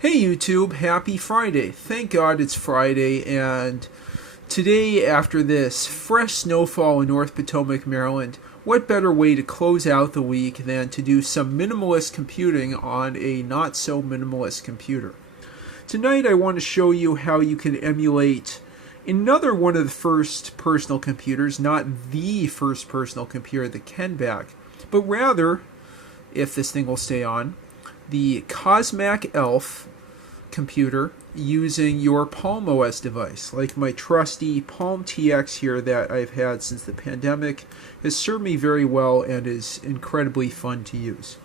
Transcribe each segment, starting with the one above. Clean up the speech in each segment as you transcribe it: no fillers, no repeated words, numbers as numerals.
Hey YouTube, happy Friday. Thank God it's Friday, and today, after this fresh snowfall in North Potomac, Maryland, what better way to close out the week than to do some minimalist computing on a not so minimalist computer. Tonight I want to show you how you can emulate another one of the first personal computers, not the first personal computer, the Kenback, but rather, if this thing will stay on, the COSMAC ELF computer using your Palm OS device. Like my trusty Palm TX here that I've had since the pandemic has served me very well and is incredibly fun to use.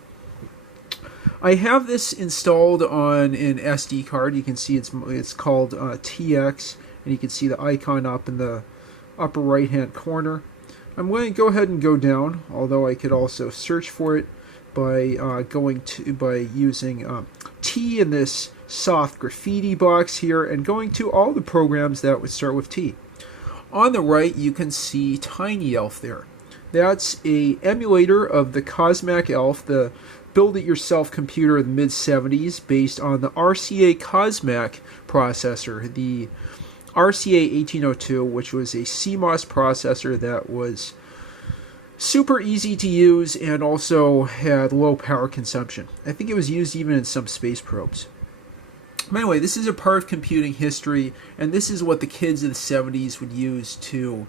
I have this installed on an SD card. You can see it's called TX, and you can see the icon up in the upper right hand corner. I'm going to go ahead and go down, although I could also search for it by using T in this soft graffiti box here and going to all the programs that would start with T. On the right you can see TinyELF there. That's a emulator of the COSMAC ELF, the build-it-yourself computer of the mid-70s based on the RCA COSMAC processor, the RCA 1802, which was a CMOS processor that was super easy to use and also had low power consumption. I think it was used even in some space probes. But anyway, this is a part of computing history, and this is what the kids of the 70s would use to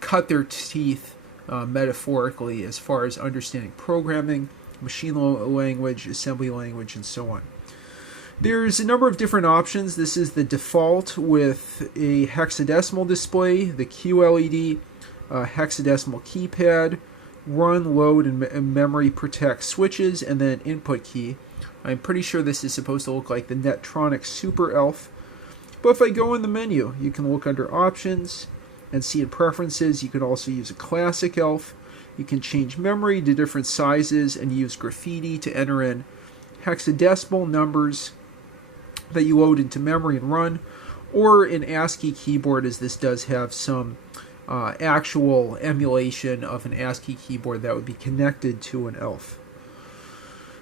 cut their teeth metaphorically as far as understanding programming, machine language, assembly language, and so on. There's a number of different options. This is the default with a hexadecimal display, the QLED, hexadecimal keypad, run, load, and memory protect switches, and then input key. I'm pretty sure this is supposed to look like the Netronic Super ELF. But if I go in the menu, you can look under options and see in preferences. You can also use a classic ELF. You can change memory to different sizes and use graffiti to enter in hexadecimal numbers that you load into memory and run, or an ASCII keyboard, as this does have some actual emulation of an ASCII keyboard that would be connected to an ELF.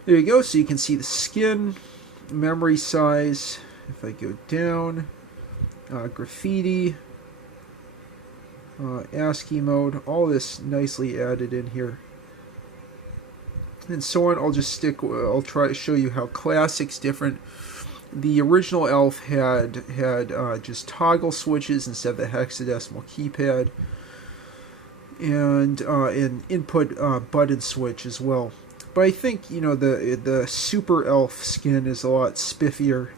There you go, so you can see the skin, memory size. If I go down, graffiti, ASCII mode, all this nicely added in here. And so on. I'll try to show you how classic's different. The original ELF had just toggle switches instead of the hexadecimal keypad, and an input button switch as well. But I think the Super ELF skin is a lot spiffier,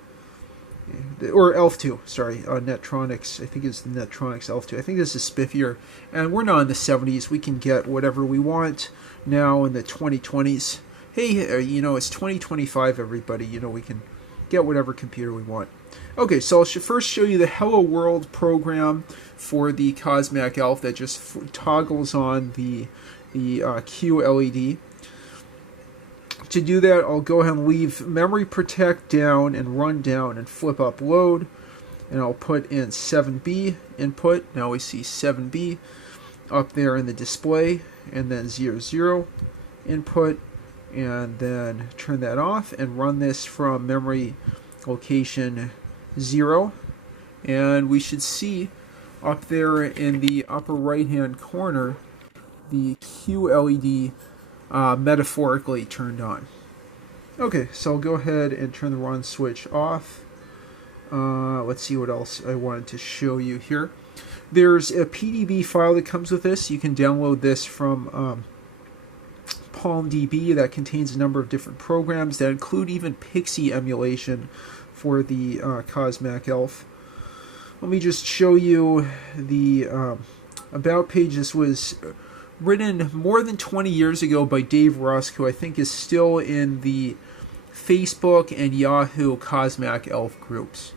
or ELF 2, sorry, Netronics. I think it's the Netronics ELF 2. I think this is spiffier, and we're not in the 70s. We can get whatever we want now in the 2020s. Hey, it's 2025, everybody. We can get whatever computer we want. Okay, so I'll first show you the Hello World program for the COSMAC ELF that just toggles on the QLED. To do that, I'll go ahead and leave memory protect down and run down and flip up load, and I'll put in 7B input. Now we see 7B up there in the display, and then 00 input, and then turn that off and run this from memory location 0, and we should see up there in the upper right hand corner the QLED metaphorically turned on. Okay, so I'll go ahead and turn the run switch off. Let's see what else I wanted to show you here. There's a PDB file that comes with this. You can download this from PalmDB that contains a number of different programs that include even Pixie emulation for the COSMAC ELF. Let me just show you the about page. This was written more than 20 years ago by Dave Rusk, who I think is still in the Facebook and Yahoo COSMAC ELF groups.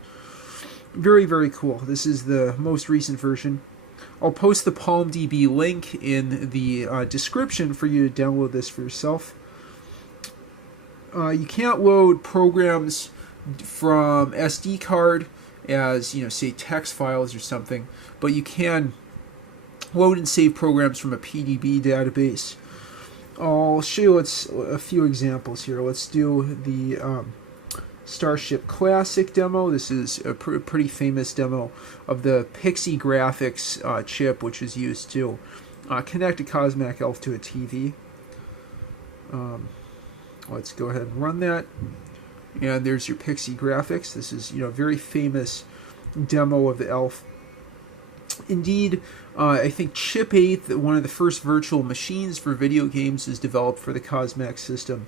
Very, very cool. This is the most recent version. I'll post the PalmDB link in the description for you to download this for yourself. You can't load programs from SD card as, say text files or something, but you can load and save programs from a PDB database. I'll show you a few examples here. Let's do the Starship Classic demo. This is a pretty famous demo of the Pixie graphics chip, which is used to connect a COSMAC ELF to a TV. Let's go ahead and run that. And there's your Pixie graphics. This is, a very famous demo of the ELF. Indeed, I think Chip 8, one of the first virtual machines for video games, is developed for the COSMAC system.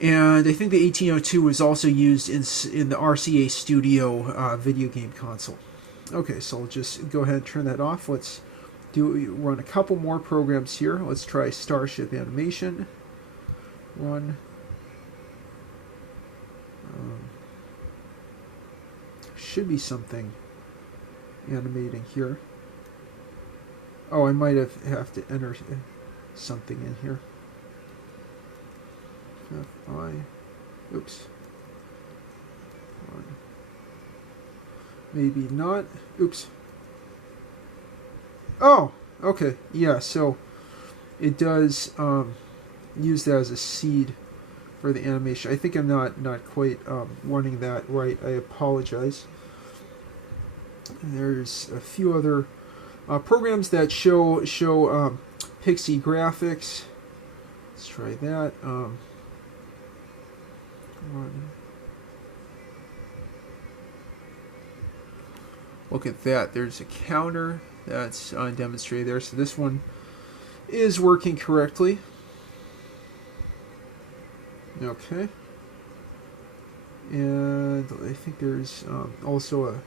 And I think the 1802 was also used in the RCA Studio video game console. Okay, so I'll just go ahead and turn that off. Let's run a couple more programs here. Let's try Starship Animation. Run. Should be something animating here. Oh, I might have to enter something in here. Oops. Maybe not. Oops. Oh, okay. Yeah, so it does use that as a seed for the animation. I think I'm not quite running that right. I apologize. And there's a few other programs that show Pixie graphics. Let's try that. Look at that. There's a counter that's demonstrated there. So this one is working correctly. Okay. And I think there's also a...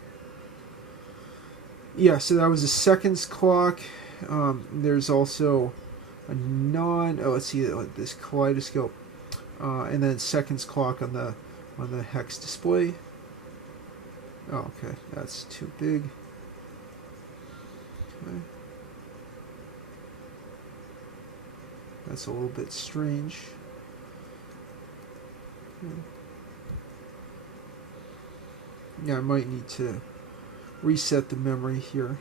Yeah, so that was a seconds clock. There's also a let's see, this kaleidoscope. And then seconds clock on the hex display. Oh, okay, that's too big. Okay. That's a little bit strange. Okay. Yeah, I might need to reset the memory here.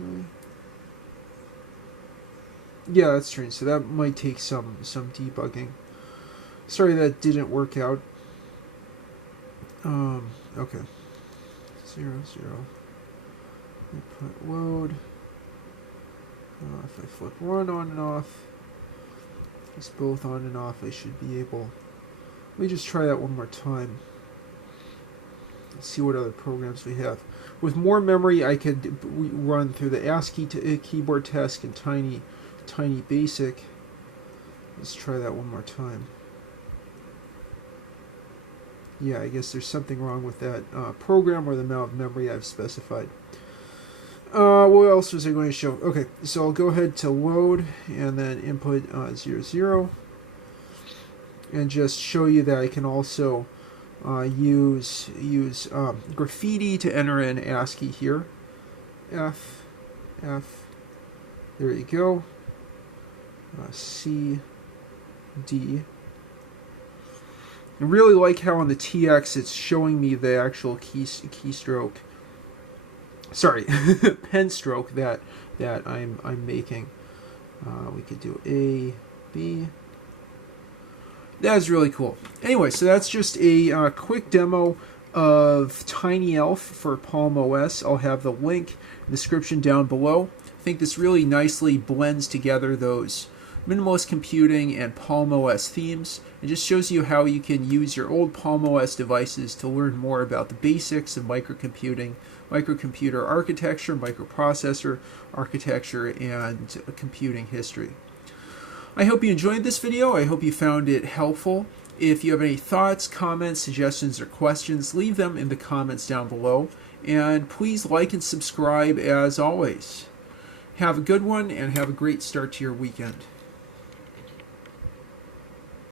Okay. Yeah, that's strange. So that might take some debugging. Sorry that didn't work out. Okay. 0, 0. Input load. If I flip run on and off, just both on and off, I should be able. Let me just try that one more time. Let's see what other programs we have. With more memory, I could run through the ASCII keyboard task and Tiny Basic. Let's try that one more time. Yeah, I guess there's something wrong with that program or the amount of memory I've specified. What else was I going to show? Okay, so I'll go ahead to load and then input 0, 0. And just show you that I can also use graffiti to enter in ASCII here. F. There you go. C, D. I really like how on the TX it's showing me the actual keystroke. Sorry, pen stroke that I'm making. We could do A, B. That is really cool. Anyway, so that's just a quick demo of TinyELF for Palm OS. I'll have the link in the description down below. I think this really nicely blends together those minimalist computing and Palm OS themes. It just shows you how you can use your old Palm OS devices to learn more about the basics of microcomputing, microcomputer architecture, microprocessor architecture, and computing history. I hope you enjoyed this video. I hope you found it helpful. If you have any thoughts, comments, suggestions, or questions, leave them in the comments down below. And please like and subscribe as always. Have a good one and have a great start to your weekend.